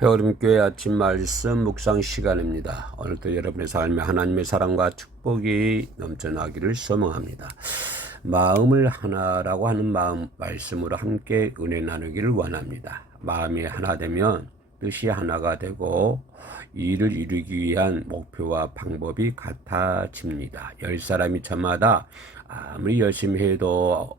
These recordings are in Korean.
회오름교회 아침 말씀 묵상 시간입니다. 오늘도 여러분의 삶에 하나님의 사랑과 축복이 넘쳐나기를 소망합니다. 마음을 하나라고 하는 마음 말씀으로 함께 은혜 나누기를 원합니다. 마음이 하나 되면 뜻이 하나가 되고 일을 이루기 위한 목표와 방법이 같아집니다. 10사람이 저마다 아무리 열심히 해도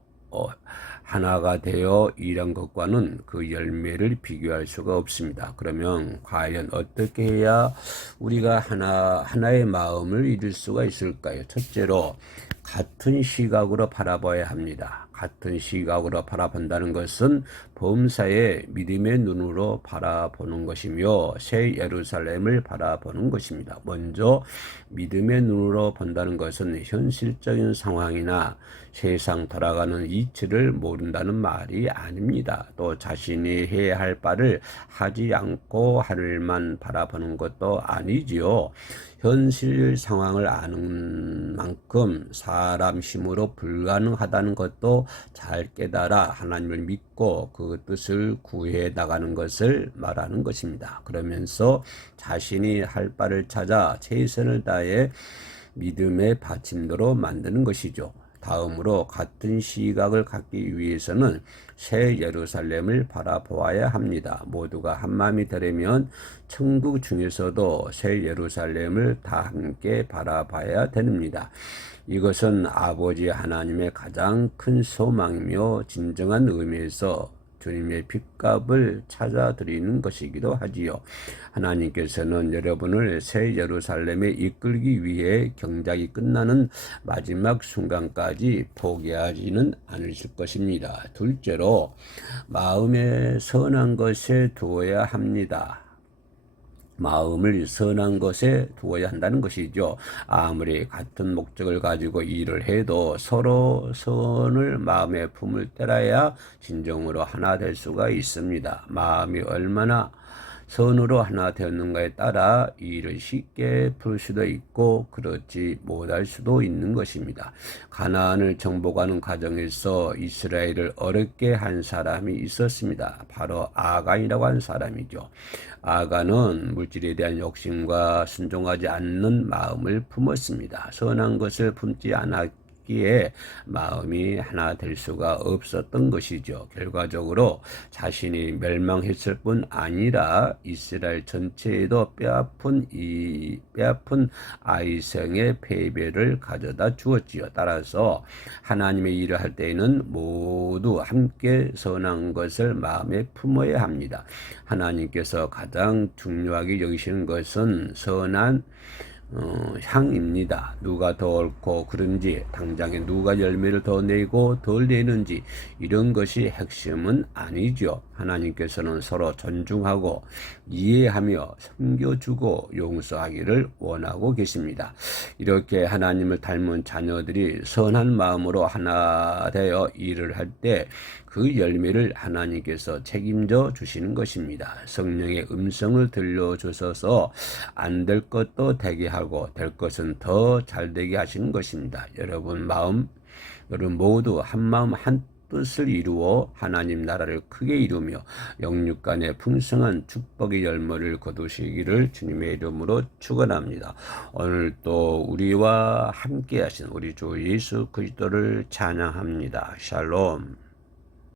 하나가 되어 일한 것과는 그 열매를 비교할 수가 없습니다. 그러면 과연 어떻게 해야 우리가 하나의 마음을 이룰 수가 있을까요? 첫째로 같은 시각으로 바라봐야 합니다. 같은 시각으로 바라본다는 것은 범사에 믿음의 눈으로 바라보는 것이며 새 예루살렘을 바라보는 것입니다. 먼저 믿음의 눈으로 본다는 것은 현실적인 상황이나 세상 돌아가는 이치를 모른다는 말이 아닙니다. 또 자신이 해야 할 바를 하지 않고 하늘만 바라보는 것도 아니지요. 현실 상황을 아는 만큼 사람 힘으로 불가능하다는 것도 잘 깨달아 하나님을 믿고 그 뜻을 구해 나가는 것을 말하는 것입니다. 그러면서 자신이 할 바를 찾아 최선을 다해 믿음의 받침대로 만드는 것이죠. 다음으로 같은 시각을 갖기 위해서는 새 예루살렘을 바라보아야 합니다. 모두가 한마음이 되려면 천국 중에서도 새 예루살렘을 다 함께 바라봐야 됩니다. 이것은 아버지 하나님의 가장 큰 소망이며 진정한 의미에서 주님의 핏값을 찾아드리는 것이기도 하지요. 하나님께서는 여러분을 새 예루살렘에 이끌기 위해 경작이 끝나는 마지막 순간까지 포기하지는 않으실 것입니다. 둘째로 마음에 선한 것에 두어야 합니다. 마음을 선한 것에 두어야 한다는 것이죠. 아무리 같은 목적을 가지고 일을 해도 서로 선을 마음에 품을 때라야 진정으로 하나 될 수가 있습니다. 마음이 얼마나 선으로 하나 되었는가에 따라 일을 쉽게 풀 수도 있고 그렇지 못할 수도 있는 것입니다. 가나안을 정복하는 과정에서 이스라엘을 어렵게 한 사람이 있었습니다. 바로 아간이라고 하는 사람이죠. 아간은 물질에 대한 욕심과 순종하지 않는 마음을 품었습니다. 선한 것을 품지 않았기에 마음이 하나 될 수가 없었던 것이죠. 결과적으로 자신이 멸망했을 뿐 아니라 이스라엘 전체에도 뼈아픈 아이성의 패배를 가져다 주었지요. 따라서 하나님의 일을 할 때에는 모두 함께 선한 것을 마음에 품어야 합니다. 하나님께서 가장 중요하게 여기시는 것은 선한 향입니다. 누가 더 옳고 그른지, 당장에 누가 열매를 더 내고 덜 내는지 이런 것이 핵심은 아니죠. 하나님께서는 서로 존중하고 이해하며 섬겨주고 용서하기를 원하고 계십니다. 이렇게 하나님을 닮은 자녀들이 선한 마음으로 하나 되어 일을 할 때 그 열매를 하나님께서 책임져 주시는 것입니다. 성령의 음성을 들려주셔서 안 될 것도 되게 하고 될 것은 더 잘 되게 하시는 것입니다. 여러분 모두 한 마음 한 뜻을 이루어 하나님 나라를 크게 이루며 영육 간의 풍성한 축복의 열매를 거두시기를 주님의 이름으로 축원합니다. 오늘 또 우리와 함께 하신 우리 주 예수 그리스도를 찬양합니다. 샬롬.